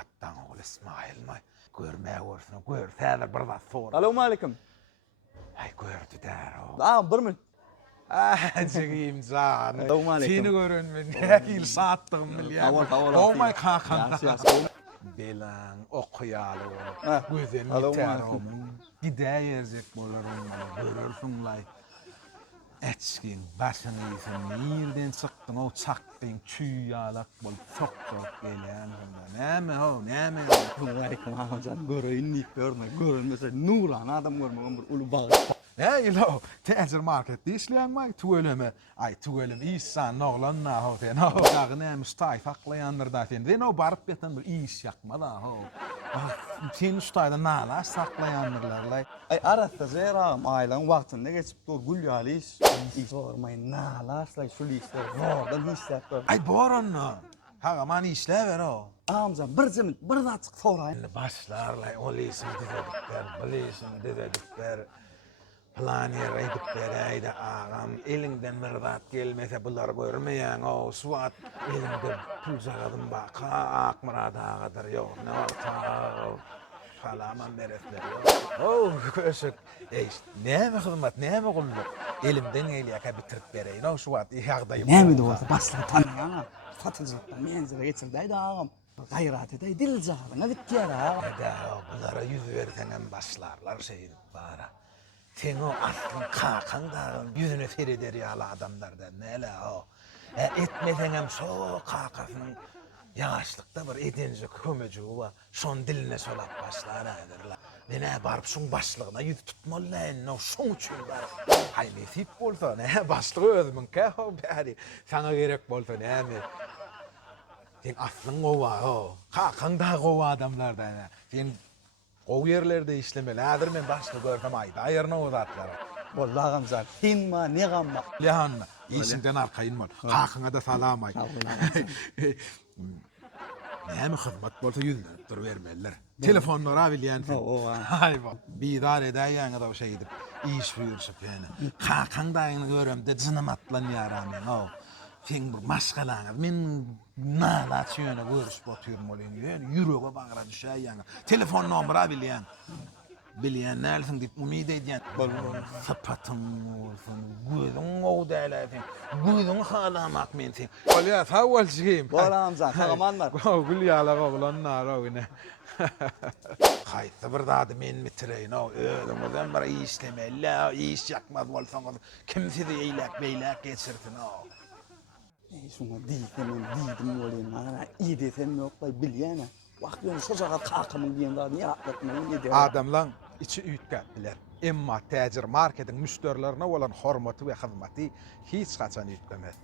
attan oğul İsmail may. Görmeye olsun, gör, sağlar bir zat sor. Assalamu alaykum. Ay gördü der o. Aa, 1 minut. Cigim can. Assalamu alaykum. Seni görünmün. Nekil saattığım bilyen. Awal. Oh my kakan. Yaxshi. Belan okuyalı Ha, olup. Güzel Assalamu biter alaykum. oğlum. Gide yerzek bolarım. Görürsün lay. Eçkin, başını iyisin, yerden çıktın, o çaktın, çüyalak bol, çok gelen. Näme o, näme o? Assalamu alaykum Ahmetcan. Göreyim nip görme. Görünmese nuran adam görmegen bir ulu bağı. Ne ilo, tezir markette işleyen may, tuöleme, ay tuölem İsa noğlan na ho, ten o, dağı näme ustay saklayandır da ten, den o barıp beten bir iş yakma da ho. Sen ustayda nala saklayanırlar lay. Ay aratta zeyram ailen vaktinde geçip dur gülyalı iş. Sormayın nalasla şu işler zordan işler. Ay boronno, ha man işlever o. Amcan bir zimit bir de açık sorayım. Başlarlar, o lisim dedikler, planer edip bereydi ağam, elinden mırdat gelmese bunları görmeyen o suat, elinde pul zagadım baka, akmara dağıdır yok, ne var ta, falaman beresler yok. Oh, köşük, ne mi hizmet, ne mi kulluk, elimden eliyaka bitirip bereyin, o suat, yağdayım. Ne mi de olsa basla tanıyana. Satıcılıktan menzile geçirdeydi ağam. Gayrat edey dil zahırına bitti yara. Eda, bunlara yüz versen başlarlar şeyin bara. Sen o aslın kakan da yüzüne serider yalı adamlardan neyle o. Etmesen hem so kakasının yağışlıkta bir edinci kömücüğü var. Son diline solap başlar edirler. Ne barıp şun başlığına yüz tutmalı ne o şun için barıp. Hay nesip bolsa ne başlığı özümün ke o bari. Sana gerek bolsa ne mi? Sen aslın kova o. Kakan da kova adamlardan. Sen o yerlerde işlemeli. Adır men başlı görsem ayda ayırına o zatlara. Vallahi ağamcan. Hinma ne gamma. Lihanna, iyisimden arkayın bol. Kakına da salam ay. Näme hizmet bolsa yüzlenip dur vermeliler. Telefonlara bilýän. Hay bak. Bidar edäýän da şey edip iş buyursup yani. Kakan da ýyny göremde jynym atlan ýaram o. Sen bir maskalaňyz. Men nala çyöne görüşip oturýarym bolýan. Ýürege bagyra düşäýän. Telefon nomera bilýän. Bilýän nälesin diýip umyd edýän. Sapatym bolsun, gözüň owda eläsin. Gözüň halamak men sen. Bolýar, sawal çykyň. Bol ağamcan, kagamanlar. Gül ýalaga bolan nara güne. Haýta bir dady men bitireýin. Özüňizden bir işlemeli, iş ýakmaz bolsaňyz kim sizi eýlek beýlek geçirsin o. Şuna diýdim bolýan. Mana iyi desem ýoklay bilýän. Wagt ýöne şu jagat kakymyň diýen zady ýatlatmagyň edi. Adamlar içi üýtgäpdiler. Emma täjir marketin müşterilerine olan hormaty we hyzmaty hiç gaçan üýtgemez.